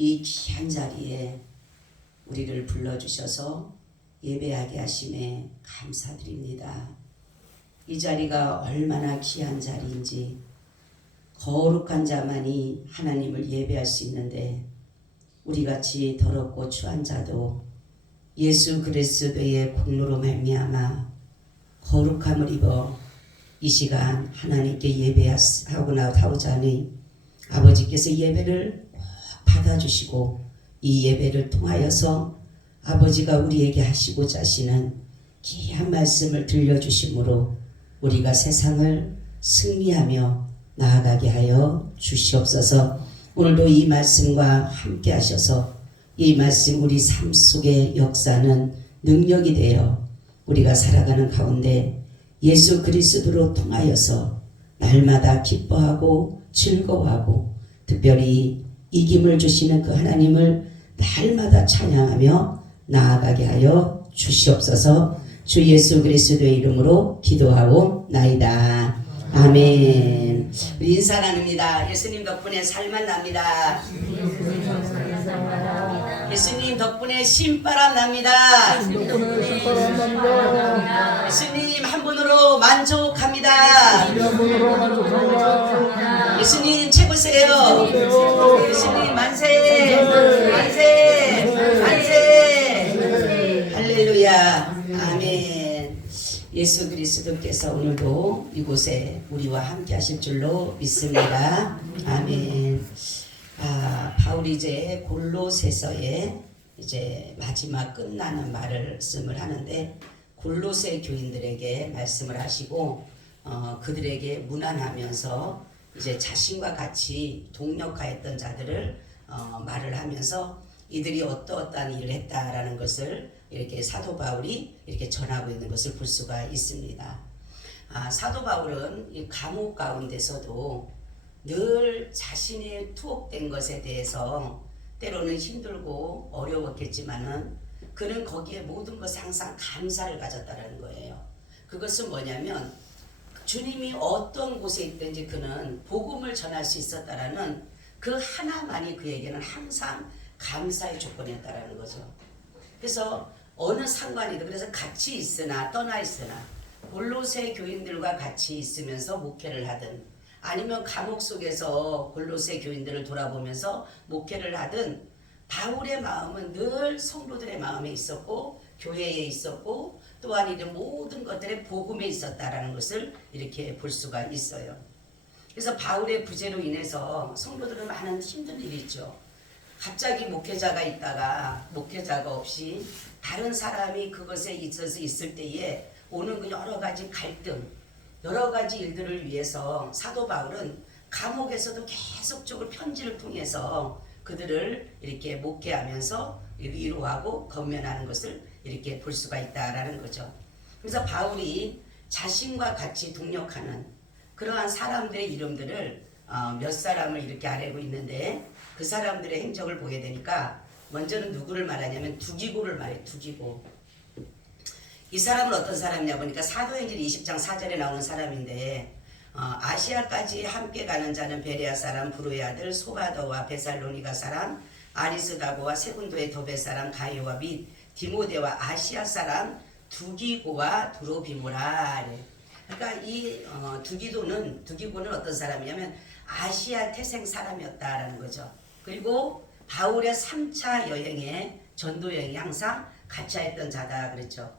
이 귀한 자리에 우리를 불러주셔서 예배하게 하심에 감사드립니다. 이 자리가 얼마나 귀한 자리인지, 거룩한 자만이 하나님을 예배할 수 있는데 우리같이 더럽고 추한 자도 예수 그리스도의 공로로 말미암아 거룩함을 입어 이 시간 하나님께 예배하고 나오자 하니 아버지께서 예배를 꼭 받아주시고 이 예배를 통하여서 아버지가 우리에게 하시고자 하시는 귀한 말씀을 들려주심으로 우리가 세상을 승리하며 나아가게 하여 주시옵소서. 오늘도 이 말씀과 함께 하셔서 이 말씀 우리 삶 속의 역사는 능력이 되어 우리가 살아가는 가운데 예수 그리스도로 통하여서 날마다 기뻐하고 즐거워하고 특별히 이김을 주시는 그 하나님을 날마다 찬양하며 나아가게 하여 주시옵소서. 주 예수 그리스도의 이름으로 기도하고 나이다. 아멘. 우리 인사 나눕니다. 예수님 덕분에 살만 납니다. 예수님 덕분에 신바람 납니다. 예수님 한 분으로 만족합니다. 예수님 최고세요. 예수님 만세 만세 만세. 할렐루야. 아멘. 예수 그리스도께서 오늘도 이곳에 우리와 함께 하실 줄로 믿습니다. 아멘. 바울이 이제 골로새서에 이제 마지막 끝나는 말씀을 하는데 골로새 교인들에게 말씀을 하시고 그들에게 문안하면서 이제 자신과 같이 동력하였던 자들을 말을 하면서 이들이 어떠한 일을 했다라는 것을 이렇게 사도 바울이 이렇게 전하고 있는 것을 볼 수가 있습니다. 사도 바울은 이 감옥 가운데서도 늘 자신이 투옥된 것에 대해서 때로는 힘들고 어려웠겠지만은 그는 거기에 모든 것에 항상 감사를 가졌다는 거예요. 그것은 뭐냐면 주님이 어떤 곳에 있든지 그는 복음을 전할 수 있었다라는 그 하나만이 그에게는 항상 감사의 조건이었다라는 거죠. 그래서 어느 상관이든 그래서 같이 있으나 떠나 있으나 골로새 교인들과 같이 있으면서 목회를 하든 아니면 감옥 속에서 골로새 교인들을 돌아보면서 목회를 하든 바울의 마음은 늘 성도들의 마음에 있었고 교회에 있었고 또한 이런 모든 것들의 복음에 있었다라는 것을 이렇게 볼 수가 있어요. 그래서 바울의 부재로 인해서 성도들은 많은 힘든 일이 있죠. 갑자기 목회자가 있다가 목회자가 없이 다른 사람이 그것에 있어서 있을 때에 오는 그 여러 가지 갈등, 여러 가지 일들을 위해서 사도 바울은 감옥에서도 계속적으로 편지를 통해서 그들을 이렇게 목회하면서 위로하고 건면하는 것을 이렇게 볼 수가 있다라는 거죠. 그래서 바울이 자신과 같이 동력하는 그러한 사람들의 이름들을 몇 사람을 이렇게 아뢰고 있는데 그 사람들의 행적을 보게 되니까 먼저는 누구를 말하냐면 두기고를 말해. 두기고. 이 사람은 어떤 사람이냐 보니까 사도행전 20장 4절에 나오는 사람인데 아시아까지 함께 가는 자는 베레아 사람 브루의 아들 소바더와 베살로니가 사람 아리스다고와 세군도의 도베 사람 가이오와 및 디모데와 아시아 사람 두기고와 두로비모라. 그러니까 이 두기고는 어떤 사람이냐면 아시아 태생 사람이었다라는 거죠. 그리고 바울의 3차 여행에 전도 여행이 항상 같이 했던 자다 그랬죠.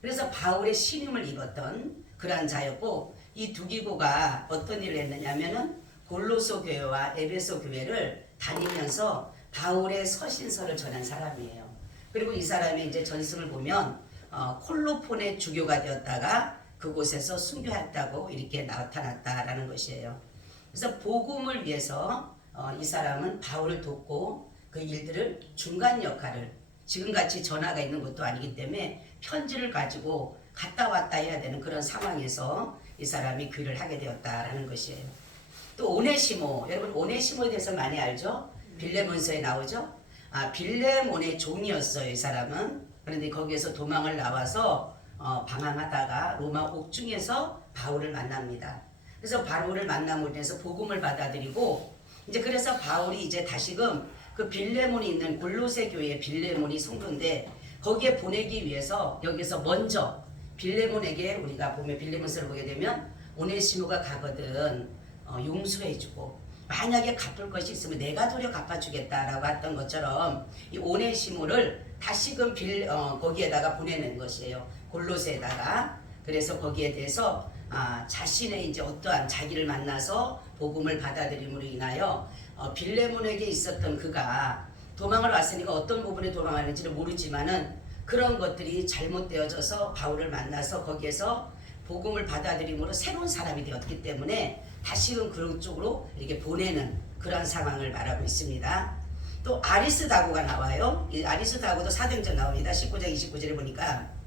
그래서 바울의 신임을 입었던 그러한 자였고 이 두기고가 어떤 일을 했느냐면은 골로소 교회와 에베소 교회를 다니면서 바울의 서신서를 전한 사람이에요. 그리고 이 사람이 이제 전승을 보면 콜로폰의 주교가 되었다가 그곳에서 순교했다고 이렇게 나타났다라는 것이에요. 그래서 복음을 위해서 이 사람은 바울을 돕고 그 일들을 중간 역할을 지금같이 전화가 있는 것도 아니기 때문에 편지를 가지고 갔다 왔다 해야 되는 그런 상황에서 이 사람이 그 일을 하게 되었다라는 것이에요. 또 오네시모, 여러분 오네시모에 대해서 많이 알죠? 빌레몬서에 나오죠? 빌레몬의 종이었어요, 이 사람은. 그런데 거기에서 도망을 나와서 방황하다가 로마 옥중에서 바울을 만납니다. 그래서 바울을 만남으로 인해서 복음을 받아들이고 이제 그래서 바울이 이제 다시금 그 빌레몬이 있는 골로새 교회의 빌레몬이 성도인데 거기에 보내기 위해서 여기서 먼저 빌레몬에게 우리가 보면 빌레몬서를 보게 되면 오네시모가 가거든 용서해주고 만약에 갚을 것이 있으면 내가 도려 갚아주겠다라고 했던 것처럼 이 오네시모를 다시금 거기에다가 보내는 것이에요. 골로새에다가. 그래서 거기에 대해서 자신의 이제 어떠한 자기를 만나서 복음을 받아들임으로 인하여 빌레몬에게 있었던 그가 도망을 왔으니까 어떤 부분에 도망하는지를 모르지만은 그런 것들이 잘못되어져서 바울을 만나서 거기에서 복음을 받아들임으로 새로운 사람이 되었기 때문에 다시금 그런 쪽으로 이렇게 보내는 그런 상황을 말하고 있습니다. 또 아리스다고가 나와요. 이 아리스다고도 사도행전 나옵니다. 19장 29절에 보니까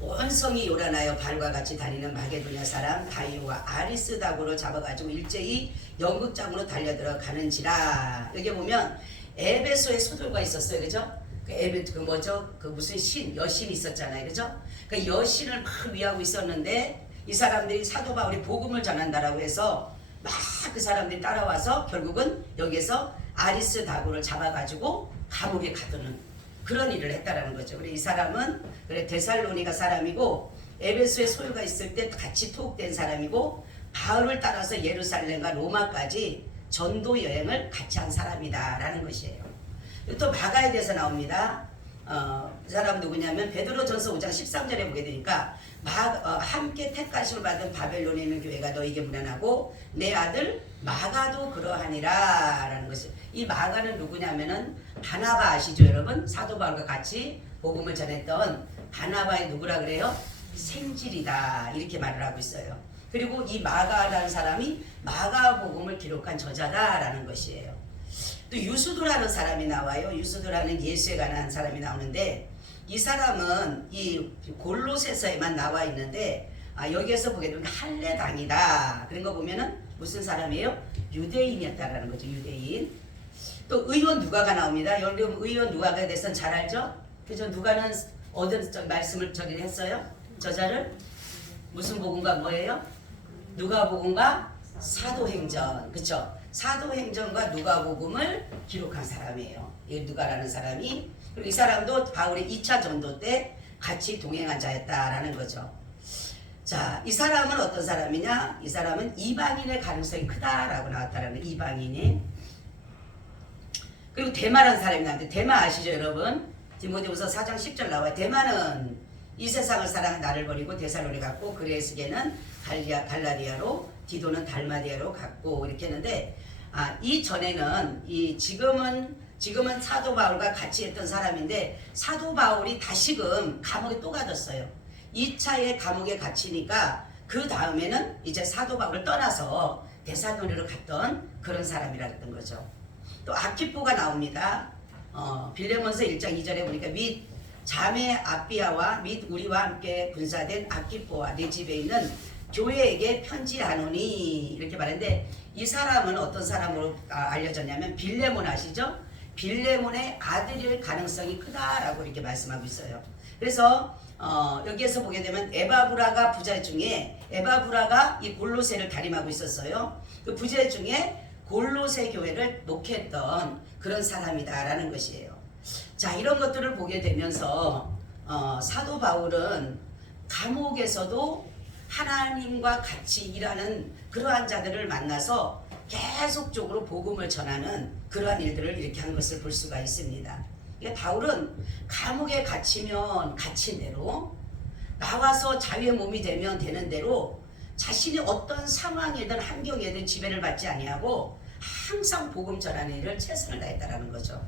온 성이 요란하여 발과 같이 다니는 마게도냐 사람 가이오와 아리스다고를 잡아가지고 일제히 연극장으로 달려들어 가는지라. 여기 보면 에베소에 소돌가 있었어요, 그죠? 그 무슨 여신이 있었잖아요, 그죠? 그 여신을 막 위하고 있었는데 이 사람들이 사도 바울이 복음을 전한다라고 해서 막 그 사람들이 따라와서 결국은 여기에서 아리스다고를 잡아가지고 감옥에 가두는 그런 일을 했다라는 거죠. 그래 이 사람은 데살로니가 사람이고 에베소에 소유가 있을 때 같이 투옥된 사람이고 바울을 따라서 예루살렘과 로마까지 전도 여행을 같이 한 사람이다라는 것이에요. 또 마가에 대해서 나옵니다. 그 사람 누구냐면 베드로전서 5장 13절에 보게 되니까 함께 택하심을 받은 바벨론에 있는 교회가 너에게 문안하고 내 아들 마가도 그러하니라 라는 것이에요. 이 마가는 누구냐면은 바나바 아시죠 여러분? 사도 바울과 같이 복음을 전했던 바나바의 누구라 그래요? 생질이다 이렇게 말을 하고 있어요. 그리고 이 마가라는 사람이 마가복음을 기록한 저자다라는 것이에요. 또 유수도라는 사람이 나와요. 유수도라는 예수에 관한 사람이 나오는데 이 사람은 이 골로새서에만 나와 있는데 여기에서 보게 되면 할례당이다. 그런 거 보면은 무슨 사람이에요? 유대인이었다라는 거죠. 유대인. 또 의원 누가가 나옵니다. 여러분 의원 누가에 대해서는 잘 알죠? 그죠? 누가는 어떤 말씀을 했어요? 저자를 무슨 복음과 뭐예요? 누가복음과 사도행전. 그렇죠? 사도행전과 누가복음을 기록한 사람이에요. 이 누가라는 사람이. 그리고 이 사람도 바울의 2차 전도 때 같이 동행한 자였다라는 거죠. 자, 이 사람은 어떤 사람이냐? 이 사람은 이방인의 가능성이 크다라고 나왔다라는 이방인이. 그리고 대마라는 사람이 나왔는데 대마 아시죠 여러분? 디모데후서 4장 10절 나와요. 대마는 이 세상을 사랑한 나를 버리고 데살로니 갔고 그레스게는 갈라디아로 디도는 달마디아로 갔고 이렇게 했는데 이 전에는 지금은 사도 바울과 같이 했던 사람인데 사도 바울이 다시금 감옥에 또 가뒀어요. 2차에 감옥에 갇히니까 그 다음에는 이제 사도 바울을 떠나서 데살로니로 갔던 그런 사람이라 했던 거죠. 또 아키포가 나옵니다. 빌레몬서 1장 2절에 보니까 및 자매 아비아와 및 우리와 함께 군사된 아키포와 내 집에 있는 교회에게 편지하노니 이렇게 말했는데 이 사람은 어떤 사람으로 알려졌냐면 빌레몬 아시죠? 빌레몬의 아들일 가능성이 크다라고 이렇게 말씀하고 있어요. 그래서 여기에서 보게 되면 에바브라가 부자 중에 에바브라가 이 골로새를 담임하고 있었어요. 그 부자 중에 골로새 교회를 목회했던 그런 사람이다라는 것이에요. 자, 이런 것들을 보게 되면서 사도 바울은 감옥에서도 하나님과 같이 일하는 그러한 자들을 만나서 계속적으로 복음을 전하는 그러한 일들을 이렇게 한 것을 볼 수가 있습니다. 그러니까 바울은 감옥에 갇히면 갇힌 대로 나와서 자유의 몸이 되면 되는 대로 자신이 어떤 상황이든 환경이든 지배를 받지 아니하고 항상 복음 전하는 일을 최선을 다했다라는 거죠.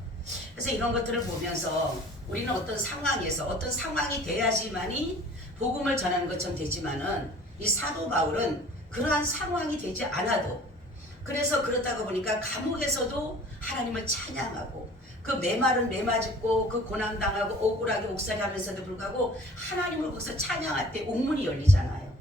그래서 이런 것들을 보면서 우리는 어떤 상황에서 어떤 상황이 돼야지만이 복음을 전하는 것처럼 되지만은 이 사도 바울은 그러한 상황이 되지 않아도 그래서 그렇다고 보니까 감옥에서도 하나님을 찬양하고 그 메말은 메맞고 그 고난당하고 억울하게 옥살이하면서도 불구하고 하나님을 거기서 찬양할 때 옥문이 열리잖아요.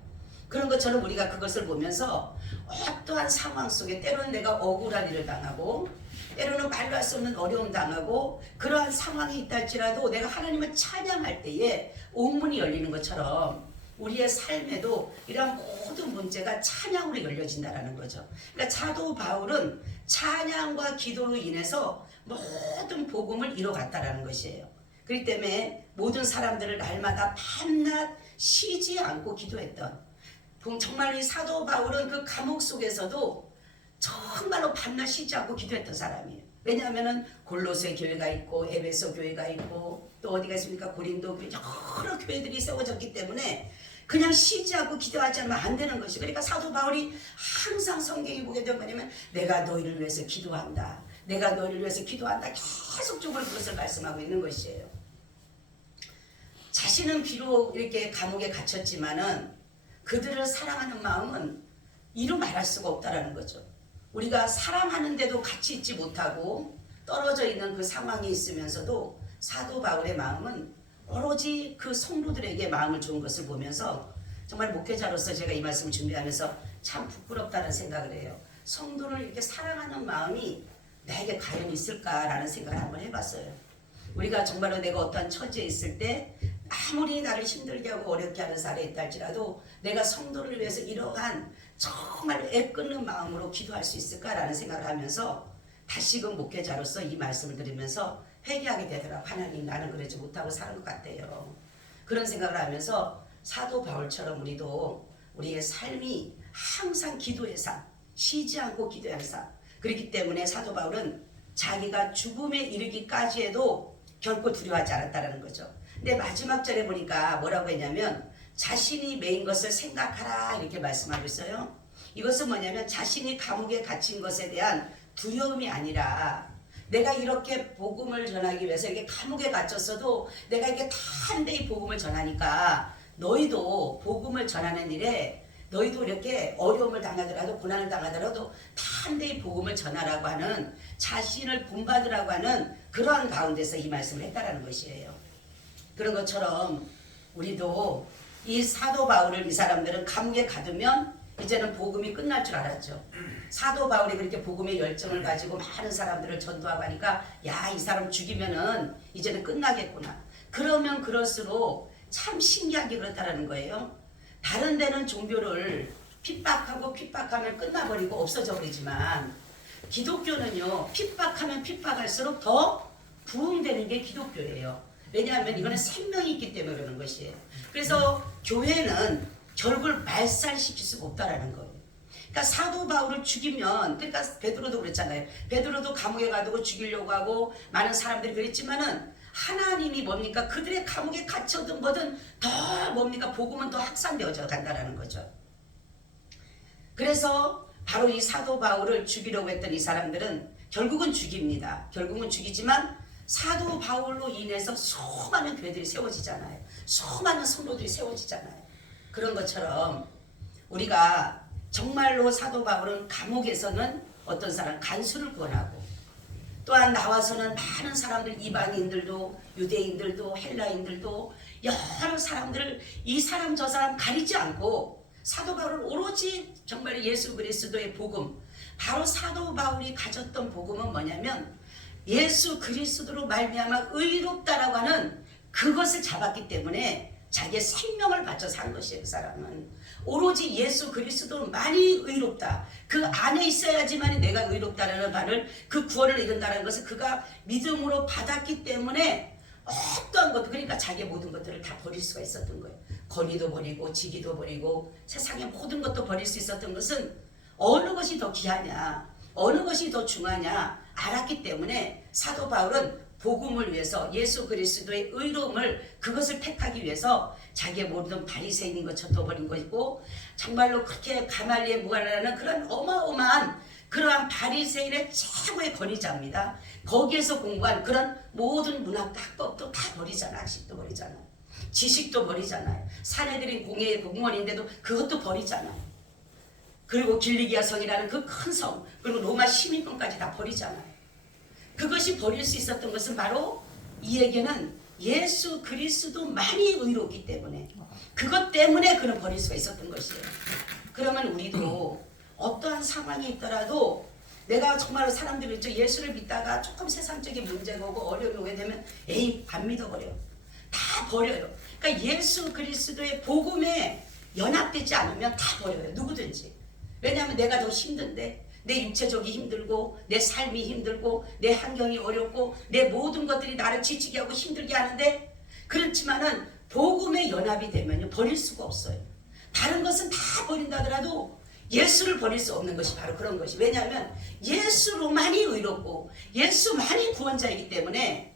그런 것처럼 우리가 그것을 보면서 어떠한 상황 속에 때로는 내가 억울한 일을 당하고 때로는 말로 할 수 없는 어려움 당하고 그러한 상황이 있다 할지라도 내가 하나님을 찬양할 때에 옥문이 열리는 것처럼 우리의 삶에도 이러한 모든 문제가 찬양으로 열려진다라는 거죠. 그러니까 사도 바울은 찬양과 기도로 인해서 모든 복음을 이뤄갔다라는 것이에요. 그렇기 때문에 모든 사람들을 날마다 밤낮 쉬지 않고 기도했던, 정말 이 사도 바울은 그 감옥 속에서도 정말로 밤낮 쉬지 않고 기도했던 사람이에요. 왜냐하면 골로새 교회가 있고 에베소 교회가 있고 또 어디가 있습니까? 고린도 교회, 여러 교회들이 세워졌기 때문에 그냥 쉬지 않고 기도하지 않으면 안 되는 것이. 그러니까 사도 바울이 항상 성경에 보게 되면 뭐냐면 내가 너희를 위해서 기도한다, 내가 너희를 위해서 기도한다, 계속적으로 그것을 말씀하고 있는 것이에요. 자신은 비록 이렇게 감옥에 갇혔지만은 그들을 사랑하는 마음은 이루 말할 수가 없다라는 거죠. 우리가 사랑하는데도 같이 있지 못하고 떨어져 있는 그 상황에 있으면서도 사도 바울의 마음은 오로지 그 성도들에게 마음을 준 것을 보면서 정말 목회자로서 제가 이 말씀을 준비하면서 참 부끄럽다는 생각을 해요. 성도를 이렇게 사랑하는 마음이 나에게 과연 있을까라는 생각을 한번 해봤어요. 우리가 정말로 내가 어떠한 처지에 있을 때 아무리 나를 힘들게 하고 어렵게 하는 사람이 있다 할지라도 내가 성도를 위해서 이러한 정말 애끓는 마음으로 기도할 수 있을까라는 생각을 하면서 다시금 목회자로서 이 말씀을 들으면서 회개하게 되더라고요. 하나님, 나는 그러지 못하고 사는 것 같아요. 그런 생각을 하면서 사도 바울처럼 우리도 우리의 삶이 항상 기도의 삶, 쉬지 않고 기도하는 삶. 그렇기 때문에 사도 바울은 자기가 죽음에 이르기까지에도 결코 두려워하지 않았다는 거죠. 근데 마지막 절에 보니까 뭐라고 했냐면 자신이 메인 것을 생각하라 이렇게 말씀하고 있어요. 이것은 뭐냐면 자신이 감옥에 갇힌 것에 대한 두려움이 아니라 내가 이렇게 복음을 전하기 위해서 이렇게 감옥에 갇혔어도 내가 이렇게 단대히 복음을 전하니까 너희도 복음을 전하는 일에 너희도 이렇게 어려움을 당하더라도 고난을 당하더라도 단대히 복음을 전하라고 하는 자신을 본받으라고 하는 그러한 가운데서 이 말씀을 했다라는 것이에요. 그런 것처럼 우리도 이 사도 바울을 이 사람들은 감옥에 가두면 이제는 복음이 끝날 줄 알았죠. 사도 바울이 그렇게 복음의 열정을 가지고 많은 사람들을 전도하고 하니까 야, 이 사람 죽이면은 이제는 끝나겠구나. 그러면 그럴수록 참 신기하게 그렇다라는 거예요. 다른 데는 종교를 핍박하고 핍박하면 끝나버리고 없어져 버리지만 기독교는요, 핍박하면 핍박할수록 더 부흥되는 게 기독교예요. 왜냐하면 이거는 생명이 있기 때문에 그러는 것이에요. 그래서 교회는 결국을 말살시킬 수가 없다라는 거예요. 그러니까 사도 바울을 죽이면, 그러니까 베드로도 그랬잖아요. 베드로도 감옥에 가두고 죽이려고 하고 많은 사람들이 그랬지만은 하나님이 뭡니까? 그들의 감옥에 갇혀든 뭐든 더 뭡니까? 복음은 더 확산되어져 간다라는 거죠. 그래서 바로 이 사도 바울을 죽이려고 했던 이 사람들은 결국은 죽입니다. 결국은 죽이지만 사도 바울로 인해서 수많은 교회들이 세워지잖아요. 수많은 성도들이 세워지잖아요. 그런 것처럼 우리가 정말로 사도 바울은 감옥에서는 어떤 사람 간수를 구원하고 또한 나와서는 많은 사람들, 이방인들도 유대인들도 헬라인들도 여러 사람들을 이 사람 저 사람 가리지 않고 사도 바울은 오로지 정말 예수 그리스도의 복음, 바로 사도 바울이 가졌던 복음은 뭐냐면 예수 그리스도로 말미암아 의롭다라고 하는 그것을 잡았기 때문에 자기의 생명을 바쳐 산 것이에요. 그 사람은 오로지 예수 그리스도만이 의롭다, 그 안에 있어야지만 내가 의롭다라는 바를, 그 구원을 이룬다는 것을 그가 믿음으로 받았기 때문에 어떠한 것도, 그러니까 자기의 모든 것들을 다 버릴 수가 있었던 거예요. 권위도 버리고 지기도 버리고 세상의 모든 것도 버릴 수 있었던 것은 어느 것이 더 귀하냐, 어느 것이 더 중하냐 알았기 때문에 사도 바울은 복음을 위해서 예수 그리스도의 의로움을, 그것을 택하기 위해서 자기의 모든 바리새인인 것 쳤어버린 것이고, 정말로 그렇게 가말리에 무관하는 그런 어마어마한 그러한 바리새인의 최고의 권위자입니다. 거기에서 공부한 그런 모든 문학도 학법도 다 버리잖아. 학식도 버리잖아요. 지식도 버리잖아요. 사내들인 공예의 공무원인데도 그것도 버리잖아요. 그리고 길리기아 성이라는 그 큰 성, 그리고 로마 시민권까지 다 버리잖아요. 그것이 버릴 수 있었던 것은 바로 이에게는 예수 그리스도만이 의롭기 때문에, 그것 때문에 그는 버릴 수가 있었던 것이에요. 그러면 우리도 어떠한 상황이 있더라도 내가 정말로 사람들이 예수를 믿다가 조금 세상적인 문제가 오고 어려움이 오게 되면 에이 안 믿어버려요. 다 버려요. 그러니까 예수 그리스도의 복음에 연합되지 않으면 다 버려요. 누구든지. 왜냐하면 내가 더 힘든데, 내 육체적이 힘들고, 내 삶이 힘들고, 내 환경이 어렵고, 내 모든 것들이 나를 지치게 하고 힘들게 하는데, 그렇지만은 복음에 연합이 되면요 버릴 수가 없어요. 다른 것은 다 버린다 하더라도 예수를 버릴 수 없는 것이 바로 그런 것이. 왜냐하면 예수로만이 의롭고 예수만이 구원자이기 때문에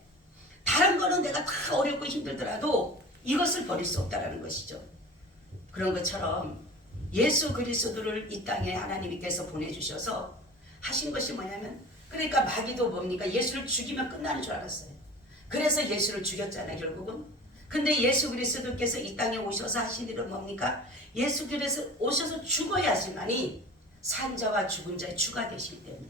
다른 거는 내가 다 어렵고 힘들더라도 이것을 버릴 수 없다는 것이죠. 그런 것처럼 예수 그리스도를 이 땅에 하나님께서 보내주셔서 하신 것이 뭐냐면, 그러니까 마귀도 뭡니까? 예수를 죽이면 끝나는 줄 알았어요. 그래서 예수를 죽였잖아요, 결국은. 근데 예수 그리스도께서 이 땅에 오셔서 하신 일은 뭡니까? 예수 그리스도 오셔서 죽어야지만이 산자와 죽은 자의 주가 되시기 때문에,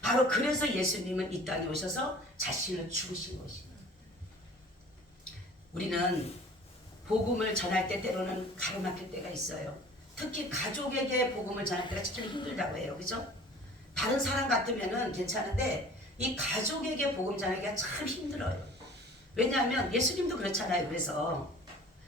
바로 그래서 예수님은 이 땅에 오셔서 자신을 죽으신 것입니다. 우리는 복음을 전할 때 때로는 가로막힐 때가 있어요. 특히 가족에게 복음을 전할 때가 진짜 힘들다고 해요. 그죠? 다른 사람 같으면은 괜찮은데 이 가족에게 복음 전하기가 참 힘들어요. 왜냐하면 예수님도 그렇잖아요. 그래서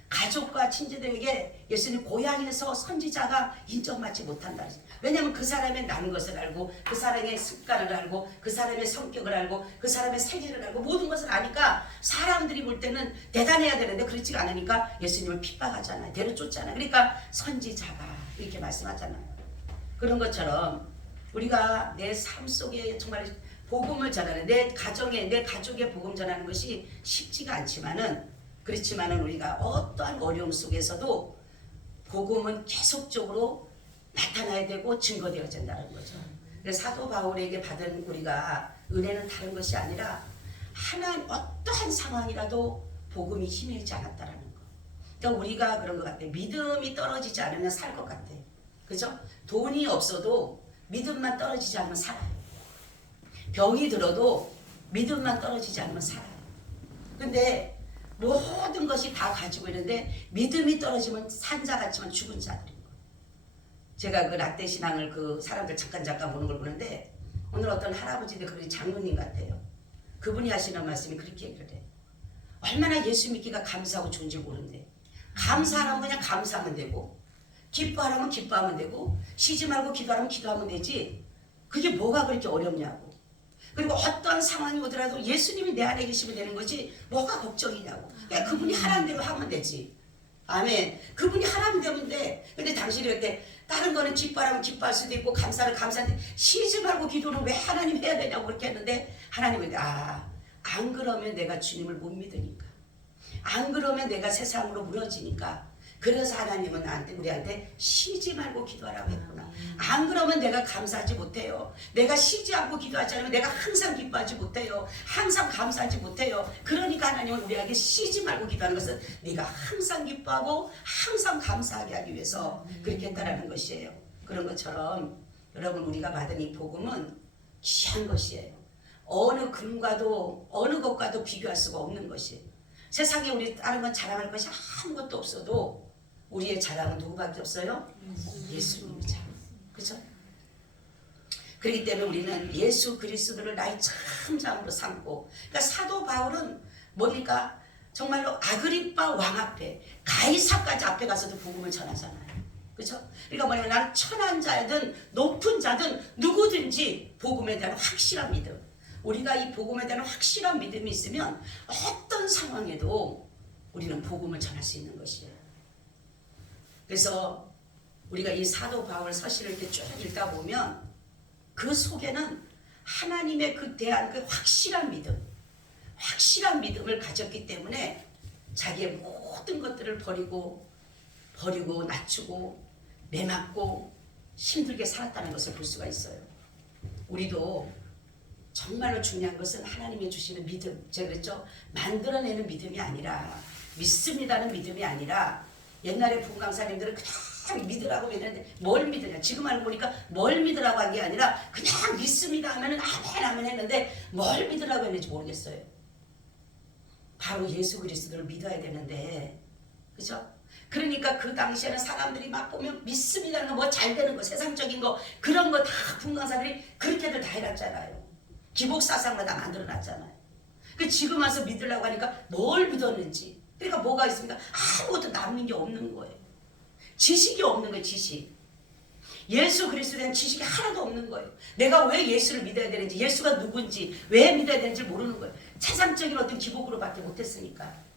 가족과 친지들에게 예수님 고향에서 선지자가 인정받지 못한다. 왜냐하면 그 사람의 남은 것을 알고, 그 사람의 습관을 알고, 그 사람의 성격을 알고, 그 사람의 세계를 알고, 모든 것을 아니까 사람들이 볼 때는 대단해야 되는데 그렇지가 않으니까 예수님을 핍박하잖아요. 데려쫓잖아요. 그러니까 선지자가 이렇게 말씀하잖아요. 그런 것처럼 우리가 내 삶 속에 정말 복음을 전하는, 내 가정에, 내 가족에 복음 전하는 것이 쉽지가 않지만은, 그렇지만은 우리가 어떠한 어려움 속에서도 복음은 계속적으로 나타나야 되고 증거되어야 된다는 거죠. 그래서 사도 바울에게 받은 우리가 은혜는 다른 것이 아니라 어떠한 상황이라도 복음이 힘들지 않았다라는 거. 그러니까 우리가 그런 것 같아요. 믿음이 떨어지지 않으면 살 것 같아요. 그죠? 돈이 없어도 믿음만 떨어지지 않으면 살아요. 병이 들어도 믿음만 떨어지지 않으면 살아요. 근데 모든 것이 다 가지고 있는데 믿음이 떨어지면 산자 같지만 죽은 자들인 거예요. 제가 그 라떼 신앙을 그 사람들 잠깐 보는 걸 보는데, 오늘 어떤 할아버지인데 그분이 장로님 같아요. 그분이 하시는 말씀이 그렇게 얘기를 해요. 얼마나 예수 믿기가 감사하고 좋은지 모르는데, 감사하라면 그냥 감사하면 되고, 기뻐하라면 기뻐하면 되고, 쉬지 말고 기도하라면 기도하면 되지, 그게 뭐가 그렇게 어렵냐고. 그리고 어떤 상황이 오더라도 예수님이 내 안에 계시면 되는 거지 뭐가 걱정이냐고. 그러니까 그분이 하라는 대로 하면 되지. 아멘. 그분이 하라는 되면 돼. 근데 당신이 그때 다른 거는 기뻐하라면 기뻐할 수도 있고 감사를 감사한데 쉬지 말고 기도는 왜 하나님 해야 되냐고 그렇게 했는데, 하나님은 안 그러면 내가 주님을 못 믿으니까, 안 그러면 내가 세상으로 무너지니까, 그래서 하나님은 우리한테 쉬지 말고 기도하라고 했구나. 안 그러면 내가 감사하지 못해요. 내가 쉬지 않고 기도하지 않으면 내가 항상 기뻐하지 못해요. 항상 감사하지 못해요. 그러니까 하나님은 우리에게 쉬지 말고 기도하는 것은 네가 항상 기뻐하고 항상 감사하게 하기 위해서 그렇게 했다라는 것이에요. 그런 것처럼 여러분, 우리가 받은 이 복음은 귀한 것이에요. 어느 금과도 어느 것과도 비교할 수가 없는 것이에요. 세상에 우리 다른 건 자랑할 것이 아무것도 없어도 우리의 자랑은 누구밖에 없어요? 예수님의 자랑. 그렇죠? 그렇기 때문에 우리는 예수 그리스도를 나의 참자함으로 삼고, 그러니까 사도 바울은 뭡니까? 정말로 아그리빠 왕 앞에, 가이사까지 앞에 가서도 복음을 전하잖아요. 그렇죠? 그러니까 뭐냐면 나는 천한 자든 높은 자든 누구든지 복음에 대한 확실한 믿음, 우리가 이 복음에 대한 확실한 믿음이 있으면 어떤 상황에도 우리는 복음을 전할 수 있는 것이에요. 그래서 우리가 이 사도 바울 서신을 이렇게 쭉 읽다 보면 그 속에는 하나님의 그 대한 그 확실한 믿음을 가졌기 때문에 자기의 모든 것들을 버리고 낮추고 매맞고 힘들게 살았다는 것을 볼 수가 있어요. 우리도 정말로 중요한 것은 하나님이 주시는 믿음. 제가 그랬죠? 만들어내는 믿음이 아니라, 믿습니다는 믿음이 아니라, 옛날에 부흥 강사님들은 그냥 믿으라고 했는데 뭘 믿으냐? 지금 알고 보니까 뭘 믿으라고 한 게 아니라 그냥 믿습니다 하면은 아멘 했는데 뭘 믿으라고 했는지 모르겠어요. 바로 예수 그리스도를 믿어야 되는데, 그죠? 그러니까 그 당시에는 사람들이 막 보면 믿습니다는 거, 뭐 잘 되는 거, 세상적인 거, 그런 거 다 부흥 강사들이 그렇게들 다 해놨잖아요. 기복사상마다 만들어놨잖아요. 그 지금 와서 믿으려고 하니까 뭘 믿었는지, 그러니까 뭐가 있습니까? 아무것도 남는 게 없는 거예요. 지식이 없는 거예요. 지식. 예수 그리스도에 대한 지식이 하나도 없는 거예요. 내가 왜 예수를 믿어야 되는지, 예수가 누군지, 왜 믿어야 되는지 모르는 거예요. 차상적인 어떤 기복으로밖에 못했으니까.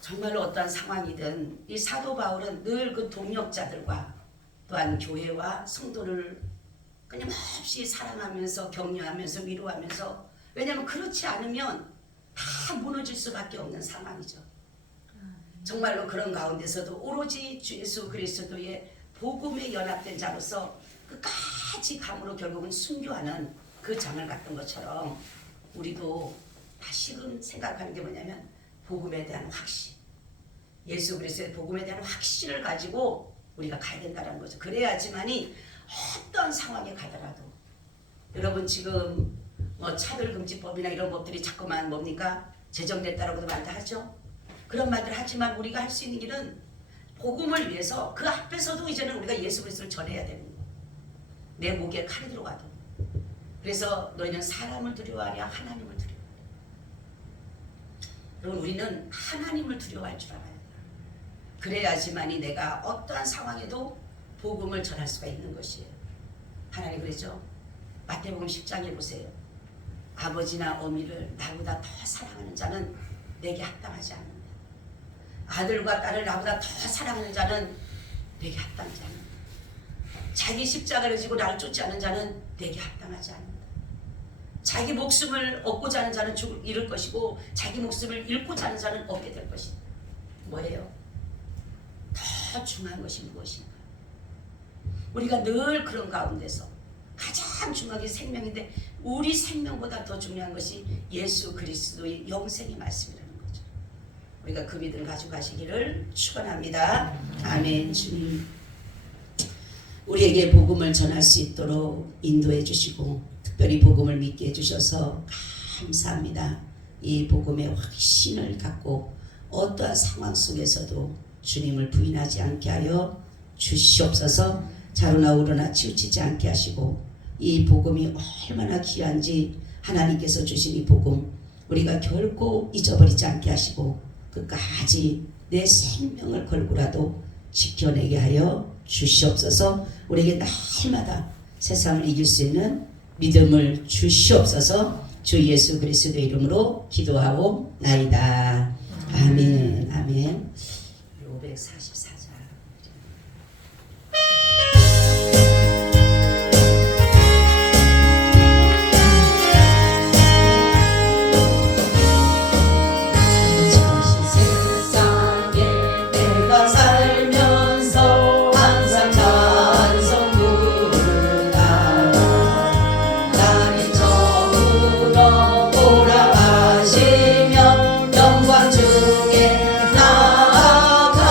정말로 어떠한 상황이든 이 사도 바울은 늘 그 동역자들과 또한 교회와 성도를 끊임없이 사랑하면서 격려하면서 위로하면서, 왜냐하면 그렇지 않으면 다 무너질 수밖에 없는 상황이죠. 정말로 그런 가운데서도 오로지 주 예수 그리스도의 복음에 연합된 자로서 끝까지 감으로 결국은 순교하는 그 장을 갔던 것처럼 우리도 다시금 생각하는 게 뭐냐면 복음에 대한 확신, 예수 그리스도의 복음에 대한 확신을 가지고 우리가 가야 된다는 거죠. 그래야지만이 어떤 상황에 가더라도, 여러분 지금 뭐 차별금지법이나 이런 것들이 자꾸만 뭡니까? 제정됐다라고도 말도 하죠. 그런 말들 하지만 우리가 할 수 있는 일은 복음을 위해서 그 앞에서도 이제는 우리가 예수 그리스도를 전해야 되는 거예요. 내 목에 칼이 들어가도. 그래서 너희는 사람을 두려워하랴 하나님을 두려워하랴. 그럼 우리는 하나님을 두려워할 줄 알아야 돼요. 그래야지만이 내가 어떠한 상황에도 복음을 전할 수가 있는 것이에요. 하나님 그랬죠. 마태복음 10장에 보세요. 아버지나 어미를 나보다 더 사랑하는 자는 내게 합당하지 않는다. 아들과 딸을 나보다 더 사랑하는 자는 내게 합당하지 않는다. 자기 십자가를 지고 나를 쫓지 않는 자는 내게 합당하지 않는다. 자기 목숨을 얻고자 하는 자는 잃을 것이고 자기 목숨을 잃고자 하는 자는 얻게 될 것이다. 뭐예요? 더 중요한 것이 무엇인가? 우리가 늘 그런 가운데서 가장 중요한 게 생명인데, 우리 생명보다 더 중요한 것이 예수 그리스도의 영생의 말씀이라는 거죠. 우리가 그 믿음을 가지고 가시기를 축원합니다. 아멘. 주님, 우리에게 복음을 전할 수 있도록 인도해 주시고 특별히 복음을 믿게 해주셔서 감사합니다. 이 복음의 확신을 갖고 어떠한 상황 속에서도 주님을 부인하지 않게 하여 주시옵소서. 자루나 우러나 치우치지 않게 하시고, 이 복음이 얼마나 귀한지 하나님께서 주신 이 복음 우리가 결코 잊어버리지 않게 하시고 끝까지 내 생명을 걸고라도 지켜내게 하여 주시옵소서. 우리에게 날마다 세상을 이길 수 있는 믿음을 주시옵소서. 주 예수 그리스도의 이름으로 기도하고 나이다. 아멘. 아멘. 544장. 영광 중에 나아가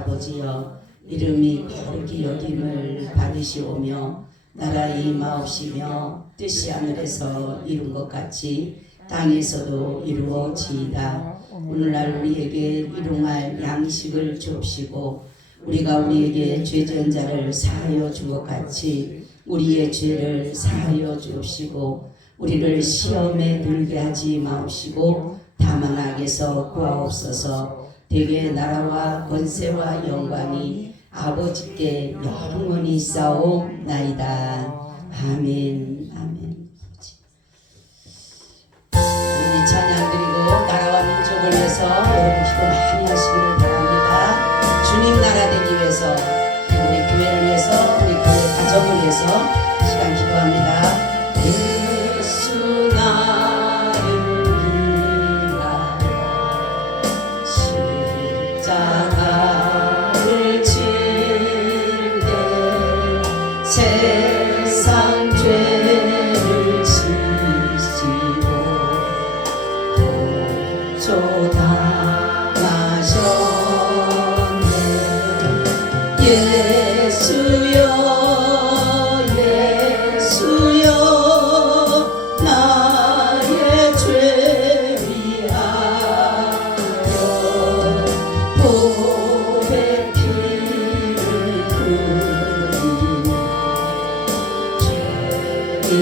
아버지여 이름이 거룩히 여김을 받으시오며 나라의 임하옵시며 뜻이 하늘에서 이룬 것 같이 땅에서도 이루어지이다. 오늘날 우리에게 일용할 양식을 주옵시고 우리가 우리에게 죄지은 자를 사하여 준 것 같이 우리의 죄를 사하여 주옵시고 우리를 시험에 들게 하지 마옵시고 다만 악에서 구하옵소서. 대개 나라와 권세와 영광이 아버지께 영원히 있사옵나이다. 아멘. 아멘. 우리 찬양 드리고 나라와 민족을 위해서 여러분 기도 많이 하시기를 바랍니다. 주님 나라 되기 위해서 우리 교회를 위해서 우리 교회 가정을 위해서 시간 기도합니다. 예수 나를 위하여 십자가를 질때 세상 죄를 지시고 고초당하셨네. 예수여 예수여 나의 죄 위하여 보배 피를 흘리며 죄인